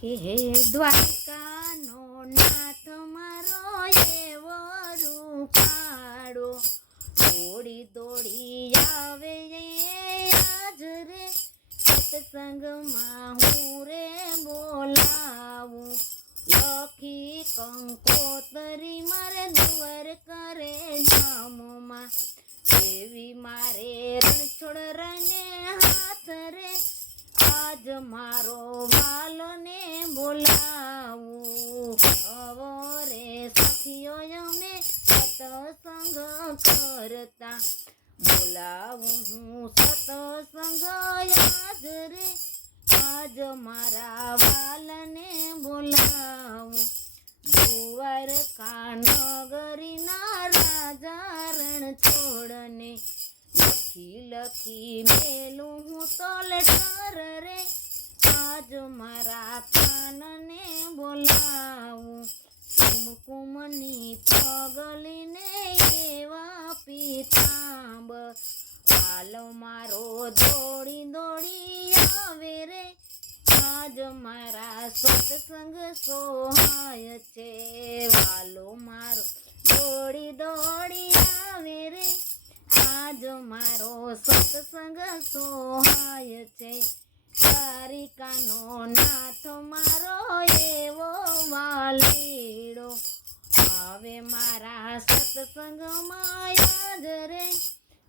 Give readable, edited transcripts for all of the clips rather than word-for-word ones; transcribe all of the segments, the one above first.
કે હે દ્વારકાનો નાથ મારો એવો રૂપાળો, દોડી દોડી આવે આજ રે સત્સંગમાં હું રે બોલાવું, લખી કંકોતરી મારે દુવર કરે જામમાં, એવી મારે રણછોડ રને હાથ રે આજ મારો વાલોને બોલાવું, આવો રે સખીઓ અમે સત્સંગ કરતા, બોલાવું હું સત્સંગ આજ રે આજ મારા વાલને બોલાવું, દ્વારકા નગરીના રાજા રણછોડને લખી લખી મેલું હું તો લેટર રે આજ મારા કાનને બોલાવું, કુમકુમની પગલીને એવા પીતાંબર, વાલો મારો દોડી દોડી આવે રે આજ મારા સત્સંગ સોહાય છે, વાલો મારો દોડી દોડી આવે રે આજ મારો સત્સંગ સોહાય છે, દ્વારિકાનો નાથ મારો એવો વાલીડો, આવે મારા સત્સંગમાં યાદ રે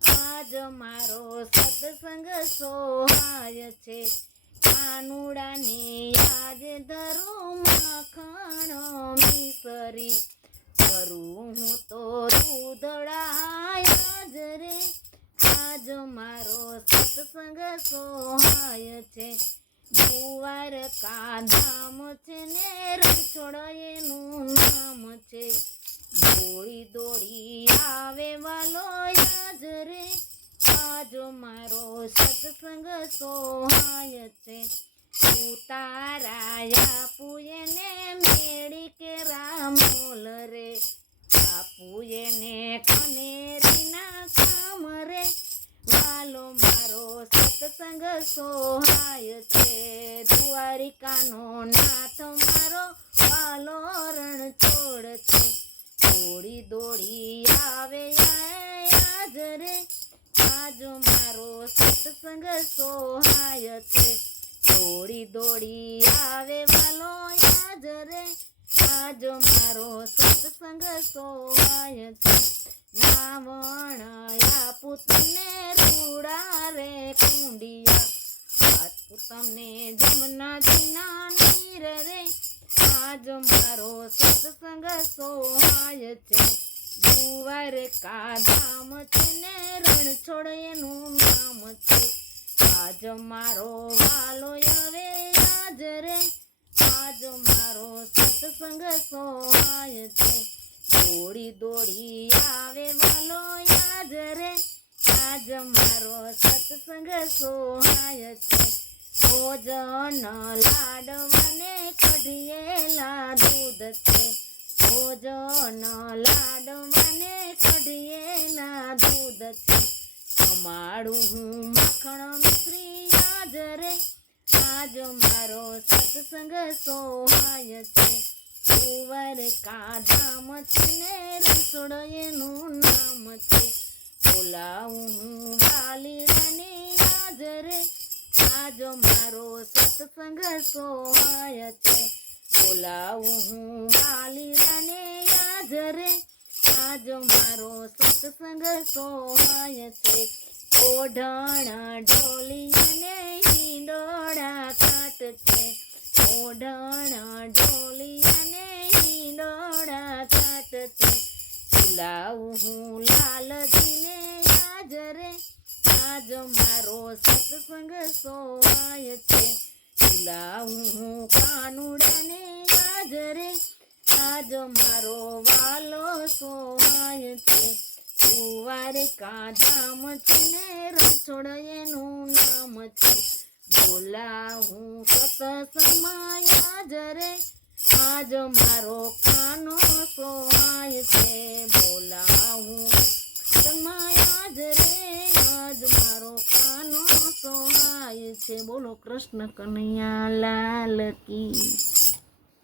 આજ મારો સત્સંગ સોહાય છે, કાનુડાને યાદ ધરું માખણ મિસરી, કરું હું તો દૂધડા યાદ રે આજ મારો સત્સંગ સોહાય છે, દ્વારકા ધામ છે ને રણછોડ એનું નામ છે, દોડી દોડી આવે વાલો યાદ રે આજ મારો સત્સંગ સોહાય છે, ઉતારાયા પુયને મેળી કે રામોલ રે પુયને કનેરીના કામ રે વાલો મારો સત્સંગ સોહાય છે, દ્વારિકાનો નાથ મારો વાલો રણછોડ છે, દોડી દોડી આવે આજ રે આજ મારો સત્સંગ સોહાય છે, દોડી દોડી આવે વાલો યાદ રે આજ મારો સત્સંગ સોહાય છે, નાવણયા પુતને રૂડા રે કુંડિયા, રાજપૂત તમને જમનાજીના નીર રે આજ મારો સત્સંગ સોહાય છે, દ્વારકા ધામ છે ને રણછોડ એનું નામ છે, આજ મારો વાલો હવે આજ રે આજ મારો સત્સંગ સોહાય છે, દોડી દોડી આવે વાલો યાદ રે આજ મારો સત્સંગ સોહાય છે, ભોજન લાડવાને કઢિયેલા દૂધ છે, ભોજન લાડવાને કઢિયેલા દૂધ છે, અમારું હું માખણ મિશ્રી યાદ રે આજ મારો સત્સંગ સોહાય છે, દ્વારકા ધામ છે ને રણછોડ એનું નામ છે, બોલાવું હું વાલીડાને યાદ રે આજ મારો સત્સંગ સોહાય છે, બોલાવું હું વાલીડાને યાદ રે આજ મારો સત્સંગ સોહાય છે, ઓઢણ ઢોલિયાને હિંડોળા કાટ છે, ઓઢણ ઢોલિયાને હિંડોળા કાટ છે, બોલાવું હું લાલજીને યાદ રે આજ મારો સત્સંગ સોહાય છે, બોલાવું હું કાનુડાને યાદ રે આજ મારો વાલો સોહાય છે, દ્વારકા ધામ છે ને રણછોડ એનું નામ છે, બોલાવું સત્સંગમાં યાદ રે આજ મારો કાનો સોહાય છે, બોલાવું સત્સંગમાં આજ રે આજ મારો કાનો સોહાય છે. બોલો કૃષ્ણ કનૈયા લાલ કી.